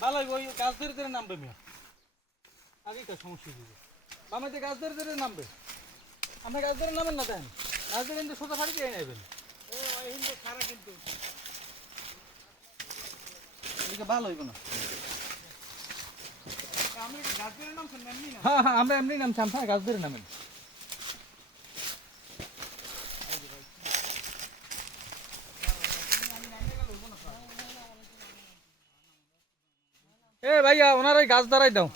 ভালো ওই গাছ ধরে ধরে নামবে মিয়া আগেই তো সমস্যা দিবে বামাতে গাছ ধরে ধরে নামবে আপনি গাছ ধরে নামেন না দেন গাছ ধরে কিন্তু সোজা ফাড়ি দিয়ে নেবেন কিন্তু এদিকে ভালো হইব না হ্যাঁ হ্যাঁ আমরা এমনি নামছি হ্যাঁ গাছ ধরে নামেন এ ভাইয়া ওনার ওই গাছ ধরাই দাও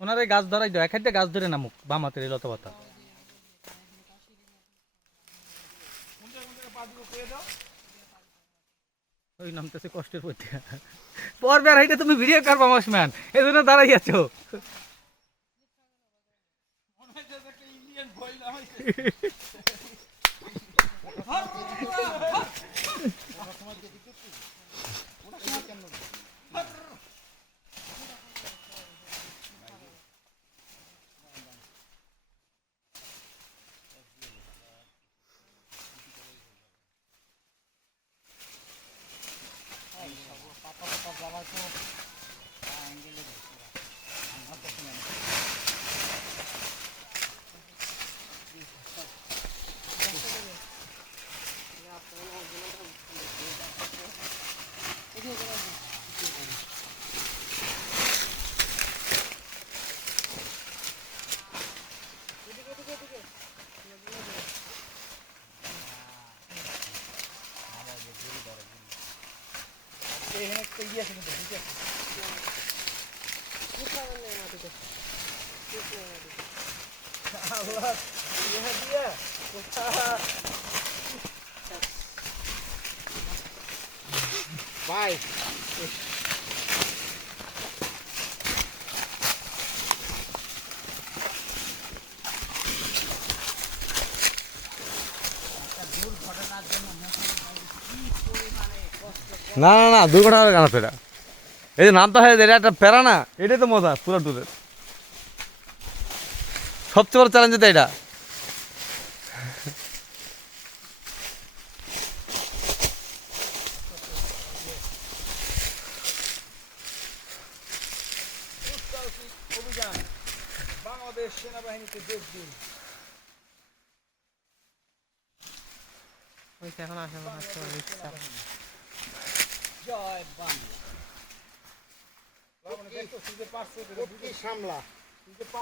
ওনার ওই গাছ ধরাই দাও এক হাতে গাছ ধরে নামুক বাম হাতের এই লতা পাতা ওই নামতেছে কষ্টের প্রতি পরবে আর এইটা তুমি ভিডিও করবা মাসম্যান এই জন্য দাঁড়াই আছো Vai. না না না দুর্ঘটনা কেন সেটা এই যে নামটা হয় এটা একটা প্যারা না এটাই তো মজা পুরো ট্যুরের সবচেয়ে বড় চ্যালেঞ্জ তো এটা অভিযান বাংলাদেশ সেনাবাহিনীতে যোগ দিন এখন আসা জয় বাংলা সামলা